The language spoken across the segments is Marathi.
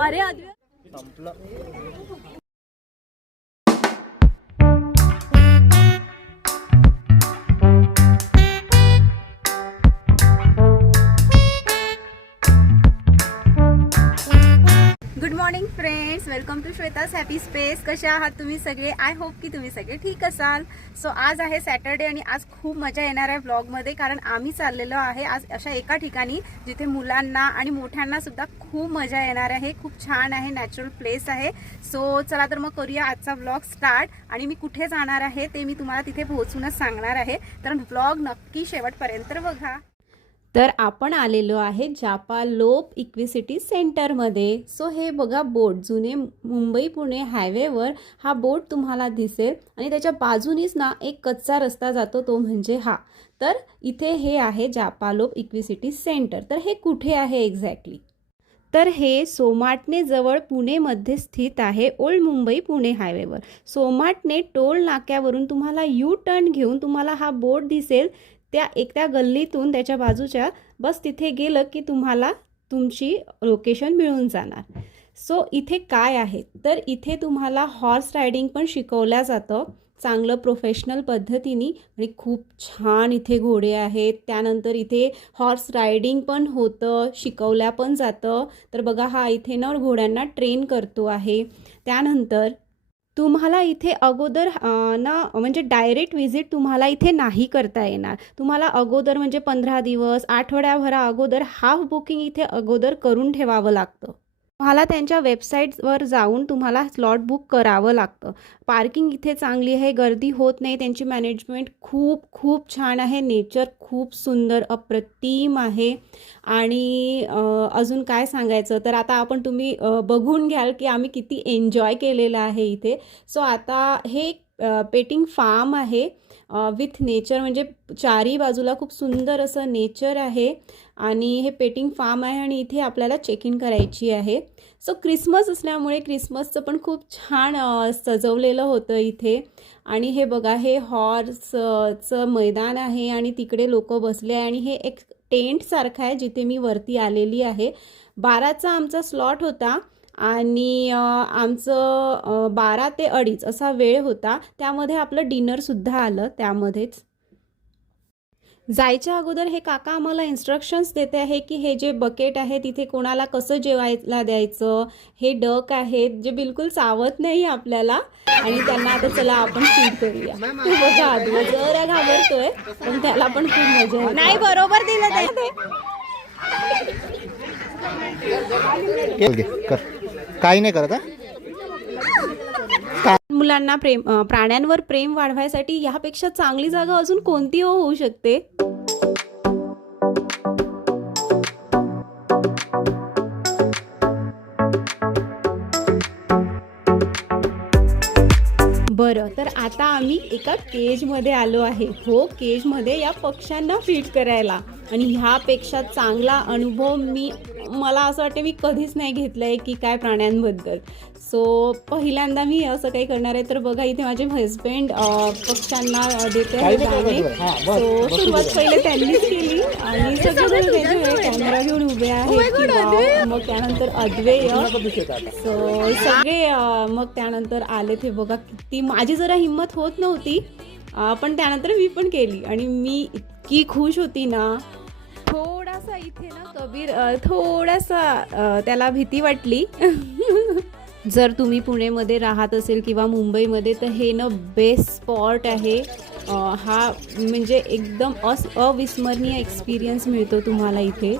अरे good morning friends, welcome to Shweta's happy space. कशा आहात तुम्ही सगळे? आय होप की तुम्ही सगळे ठीक असाल. सो आज आहे सॅटर्डे आणि आज खूप मजा येणार आहे व्लॉगमध्ये, कारण आम्ही चाललेलो आहे आज अशा एका ठिकाणी जिथे मुलांना आणि मोठ्यांना सुद्धा खूप मजा येणार आहे. खूप छान आहे, नॅचरल प्लेस आहे. सो चला तर मग करूया आजचा व्लॉग स्टार्ट. आणि मी कुठे जाणार आहे ते मी तुम्हाला तिथे पोहोचूनच सांगणार आहे, तर व्लॉग नक्की शेवटपर्यंत बघा. तर आपण आलेलो आहे जापालोप इक्विसिटी सेंटरमध्ये. सो हे बघा बोट, जुने मुंबई पुणे हायवेवर हा बोट तुम्हाला दिसेल आणि त्याच्या बाजूनीच ना एक कच्चा रस्ता जातो, तो म्हणजे हा. तर इथे हे आहे जापालोप इक्विसिटी सेंटर. तर हे कुठे आहे एक्झॅक्टली? तर हे सोमाटणे जवळ पुणेमध्ये स्थित आहे, ओल्ड मुंबई पुणे हायवेवर. सोमाटणे टोल नाक्यावरून तुम्हाला यू टर्न घेऊन तुम्हाला हा बोट दिसेल. त्या गल्लीतून त्याच्या बाजूच्या बस तिथे गेलं की तुम्हाला तुमची लोकेशन मिळून जाणार. सो इथे काय आहे तर इथे तुम्हाला हॉर्स रायडिंग पण शिकवलं जातं चांगलं प्रोफेशनल पद्धतीने, आणि खूप छान इथे घोडे आहेत. त्यानंतर इथे हॉर्स रायडिंग पण होतं, शिकवल्या पण जातं. तर बघा हा इथे ना घोड्यांना ट्रेन करतो आहे. त्यानंतर तुम्हाला इथे अगोदर म्हणजे डायरेक्ट विजिट तुम्हाला इथे नाही करता येणार. तुम्हाला अगोदर म्हणजे 15 दिवस आठवड्याभरा अगोदर हाफ बुकिंग इथे अगोदर करून ठेवावं लागतं. तुम्हाला त्यांच्या वेबसाईटवर जाऊन तुम्हाला स्लॉट बुक करावं लागतं. पार्किंग इथे चांगली आहे, गर्दी होत नाही. त्यांची मॅनेजमेंट खूप खूप छान आहे. नेचर खूप सुंदर अप्रतिम आहे. आणि अजून काय सांगायचं, तर आता तुम्ही बघून घ्याल की आम्ही किती एन्जॉय केलेलं आहे इथे. सो आता हे पेटिंग फार्म आहे विथ नेचर, म्हणजे चारी बाजूला खूप सुंदर असं नेचर आहे. आणि हे पेटिंग फार्म आहे आणि इथे आपल्याला चेक इन करायची आहे. सो क्रिसमस असल्यामुळे क्रिसमसचं पण खूप छान सजवलेलं होतं इथे. आणि हे बघा हे हॉर्सचं मैदान आहे आणि तिकडे लोक बसले आहे. आणि हे एक टेंट सारखं आहे जिथे मी वरती आलेली आहे. 12चा आमचा स्लॉट होता आणि आमचं 12 ते 2:30 असा वेळ होता. त्यामध्ये आपलं डिनरसुद्धा आलं. त्यामध्येच जायच्या अगोदर हे काका आम्हाला इन्स्ट्रक्शन्स देते आहे की हे जे बकेट आहे तिथे कोणाला कसं जेवायला द्यायचं. हे डक आहेत जे बिलकुल चावत नाही आपल्याला. आणि त्यांना आता चला आपण फीड करूया. बघा आदू जरा घाबरतोय पण त्याला पण खूप मजा नाही. बरोबर दिलं ते काही नाही करत. मुलांना प्राण्यांवर प्रेम वाढवायसाठी यापेक्षा चांगली जागा अजून कोणती होऊ शकते. बरं, तर आता आम्ही एका केजमध्ये आलो आहे. हो, केजमध्ये या पक्ष्यांना फीड करायला. आणि ह्यापेक्षा चांगला अनुभव मला असं वाटतं मी कधीच नाही घेतला आहे की काय प्राण्यांबद्दल. सो पहिल्यांदा मी असं काही करणार आहे. तर बघा इथे माझे हजबंड पक्ष्यांना देते आहे दाणे. सो सुरुवात पहिले त्यांनीच केली आणि सगळेजण त्यांच्याकडे कॅमेरा घेऊन उभे आहेत. मग त्यानंतर अद्वैय. सो सगळे मग त्यानंतर आले. ते बघा किती माझी जरा हिंमत होत नव्हती, पण त्यानंतर मी पण केली आणि मी इतकी खुश होती ना. थोडासा इथे ना कबीर थोडासा त्याला भीती वाटली. जर तुम्ही पुणेमध्ये राहत असेल किंवा मुंबईमध्ये तर हे ना बेस्ट स्पॉट आहे. हा म्हणजे एकदम अविस्मरणीय एक्सपिरियन्स मिळतो तुम्हाला इथे.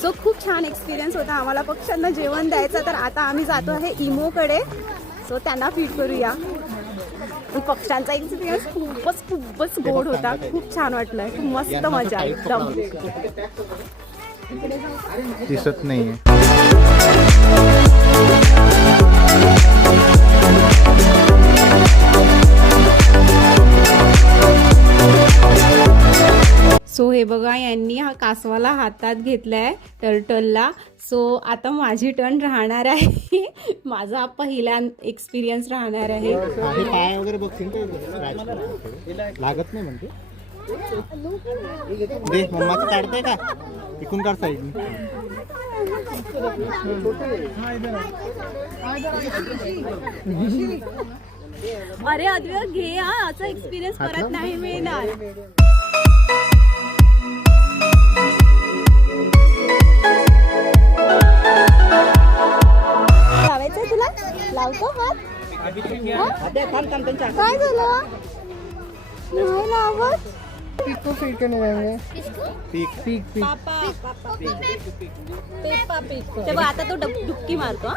सो खूप छान एक्सपिरियन्स होता आम्हाला पक्ष्यांना जेवण द्यायचं. तर आता आम्ही जातो आहे इमोकडे. सो त्यांना फीड करूया. पक्ष्यांचा एक्सपिरियन्स खूपच गोड होता. खूप छान वाटलं. खूप मस्त मजा एकदम. दिसत नाहीये. हे बघा यांनी हा कासवाला हातात घेतलाय टर्टलला. सो आता माझी टर्न राहणार आहे. माझा पहिला एक्सपिरियन्स राहणार आहे. पाय वगैरे बघतील लागत नाही म्हणते. दे मम्माचं काढताय का इकून काढ साईड. अरे अद्वैत घे हा, असा एक्सपिरियन्स परत नाही मिळणार. लावायचंय तुला? लावतो हात? काय झालं? नाही लावत. को फीड करने जाएंगे. पीक पीक पीक. ते बघ आता तो डुबकी मारतो.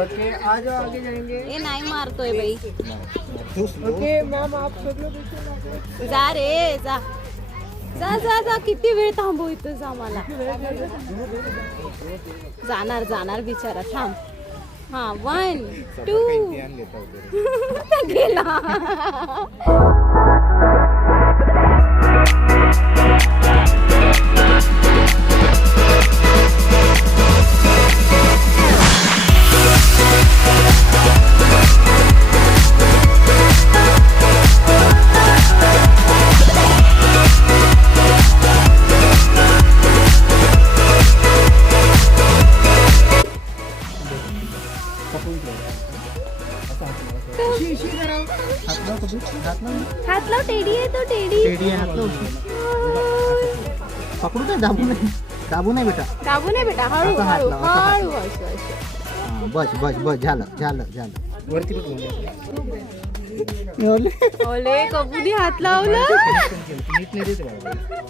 ओके आ जाओ आगे जाएंगे. हे नाही मारतोय बाई. ओके मैम आप सब लोग देखिए. जा रे जा जा जा जा. किती वेळ थांबू इथं जा. मला जाणार जाणार बिचारा. थांब. हा 1 2 गेला. हात लाव. टेडी आहे तो. टेडी पकडू काय? दाबू नाही. दाबू नाही बेटा. दाबू नाही बेटा. हळू असा हात हळू लाव, असा हात हळू. हां, बस बस बस झालं झालं झालं. वरती बघ. ओले कबूली हात लावलं.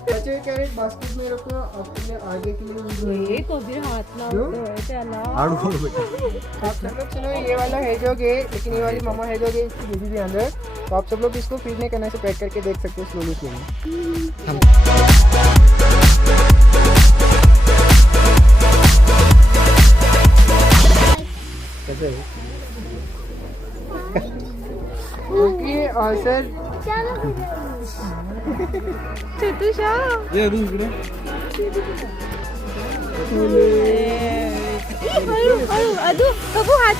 बच्चे कैरेट बास्केट में रखो अपने आगे के लिए. हे कबीर हात लावतोय त्याला. हळू हळू बेटा. आप सब लोग चलो ये वाला हेजोगे लेकिन ये वाली मामा हेजोगे इसकी बेबी भी अंदर. तो आप सब लोग इसको फीड नहीं करने से पैक करके देख सकते हो स्लोली स्लोली. ओके सर चतुषा हळू हळू. अदू कबू हात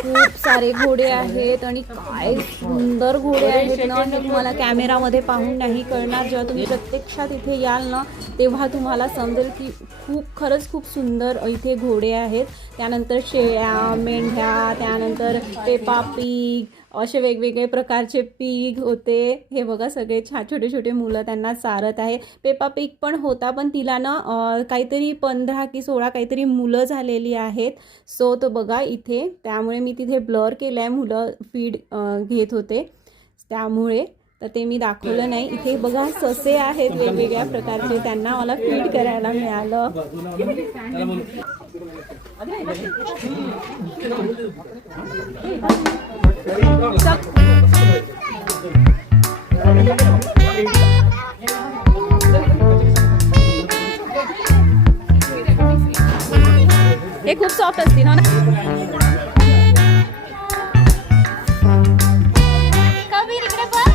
खूप सारे घोडे आहेत आणि काय सुंदर घोडे आहेत ना. हे तुम्हाला कॅमेरामध्ये पाहून नाही कळणार. जेव्हा तुम्ही प्रत्यक्षात इथे याल ना तेव्हा तुम्हाला समजेल की खरंच खूप सुंदर इथे घोडे आहेत. त्यानंतर शेळ्या, मेंढ्या, त्यानंतर पेपा पिग, असे वेगवेगळे प्रकारचे पिग होते. हे बघा सगळे छोटे छोटे मुलं त्यांना चारत आहे. पेपा पिग पण होता पण तिला ना काहीतरी 15 की 16 काहीतरी मुलं झालेली आहेत. सो तो बघा इथे. त्यामुळे मी तिथे ब्लर केलं आहे. मुलं फीड घेत होते त्यामुळे. तर ते मी दाखवलं नाही. इथे बघा ससे आहेत वेगवेगळ्या प्रकारचे. त्यांना मला फीड करायला मिळालं. हे खूप सॉफ्ट असतील हो ना. कबीर इकडे बघ.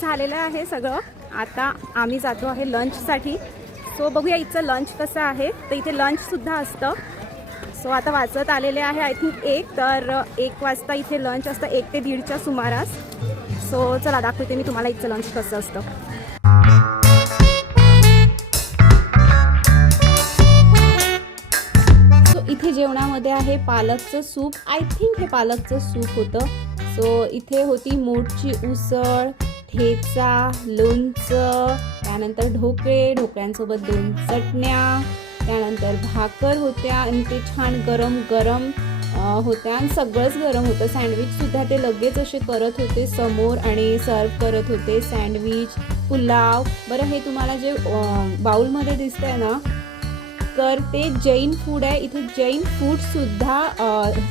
झालेलं आहे सगळं. आता आम्ही जातो आहे लंचसाठी. सो बघूया इथचं लंच कसं आहे. तर इथे लंचसुद्धा असतं. सो आता वाजत आलेले आहे आय थिंक 1. तर 1 वाजता इथे लंच असतं 1 ते 1:30च्या सुमारास. सो चला दाखवते मी तुम्हाला इथचं लंच कसं असतं. सो इथे जेवणामध्ये आहे पालकचं सूप. आय थिंक हे पालकचं सूप होतं. सो इथे होती मोठची उसळ, ठेचा, लोणचं, त्यानंतर ढोकळे, ढोकळ्यांसोबत 2 चटण्या, त्यानंतर भाकर होत्या आणि ते छान गरम गरम होत्या आणि सगळंच गरम होतं. सँडविचसुद्धा ते लगेच असे करत होते समोर आणि सर्व करत होते. सँडविच, पुलाव. बरं, हे तुम्हाला जे बाउलमध्ये दिसतंय ना, तर ते जैन फूड आहे. इथे जैन फूडसुद्धा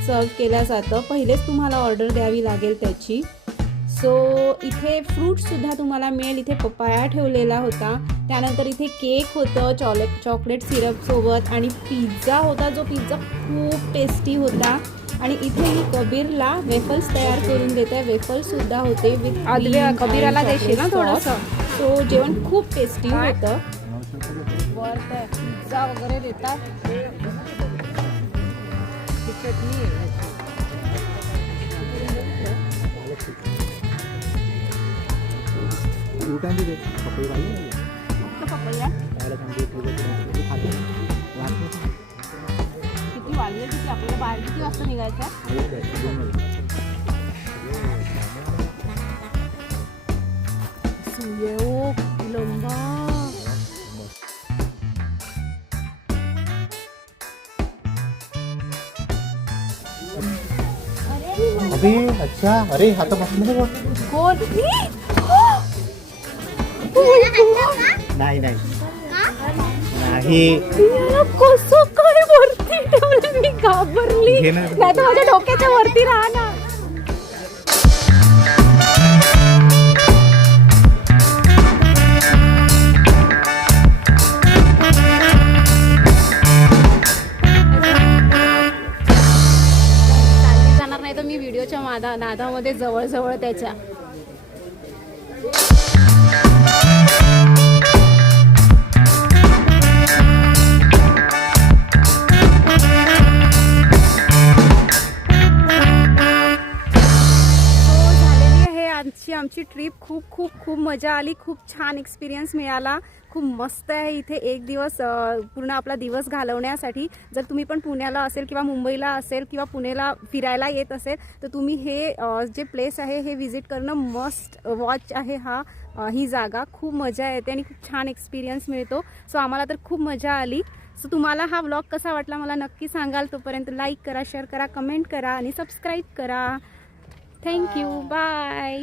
सर्व केलं जातं. पहिलेच तुम्हाला ऑर्डर द्यावी लागेल त्याची. सो इथे फ्रूटसुद्धा तुम्हाला मिळेल. इथे पपाया ठेवलेला होता. त्यानंतर इथे केक होतं चॉकलेट सिरपसोबत आणि पिझ्झा होता, जो पिझ्झा खूप टेस्टी होता. आणि इथे ही कबीरला वेफल्स तयार करून देत आहे. वेफल्ससुद्धा होते विथ कबीराला देशील ना थोडंसं. सो जेवण खूप टेस्टी होतं. वर ते पिझ्झा वगैरे देतात. चटणी फ्रुटांची दे, पपई पाहिजे पपया किती वाजले, किती आपल्याला बाहेर किती वाजता निघायचं? सूर्य लंबा. अबे अच्छा, अरे आता बसलं ना बघ. कोण? नाही नाही नाही, कसं काय वरती ठेवलं? मी घाबरली. घे ना. नाही तर माझ्या डोक्याच्या वरती राहा ना. चालली जाणार नाही तर मी व्हिडिओच्या नादामध्ये जवळ त्याच्या. आमची ट्रिप खूप मजा आली. खूप छान एक्सपिरियन्स मिळाला. खूप मस्त आहे इथे एक दिवस पूर्ण आपला दिवस घालवण्यासाठी. जर तुम्ही पण पुण्याला असेल किंवा मुंबईला असेल किंवा पुण्याला फिरायला येत असेल तर तुम्ही हे जे प्लेस आहे हे विजिट करणं मस्ट वॉच आहे. ही जागा खूप मजा येते आणि खूप छान एक्सपिरियन्स मिळतो. सो आम्हाला तर खूप मजा आली. सो तुम्हाला हा व्लॉग कसा वाटला मला नक्की सांगाल. तोपर्यंत लाईक करा, शेअर करा, कमेंट करा आणि सबस्क्राईब करा. थँक्यू. बाय.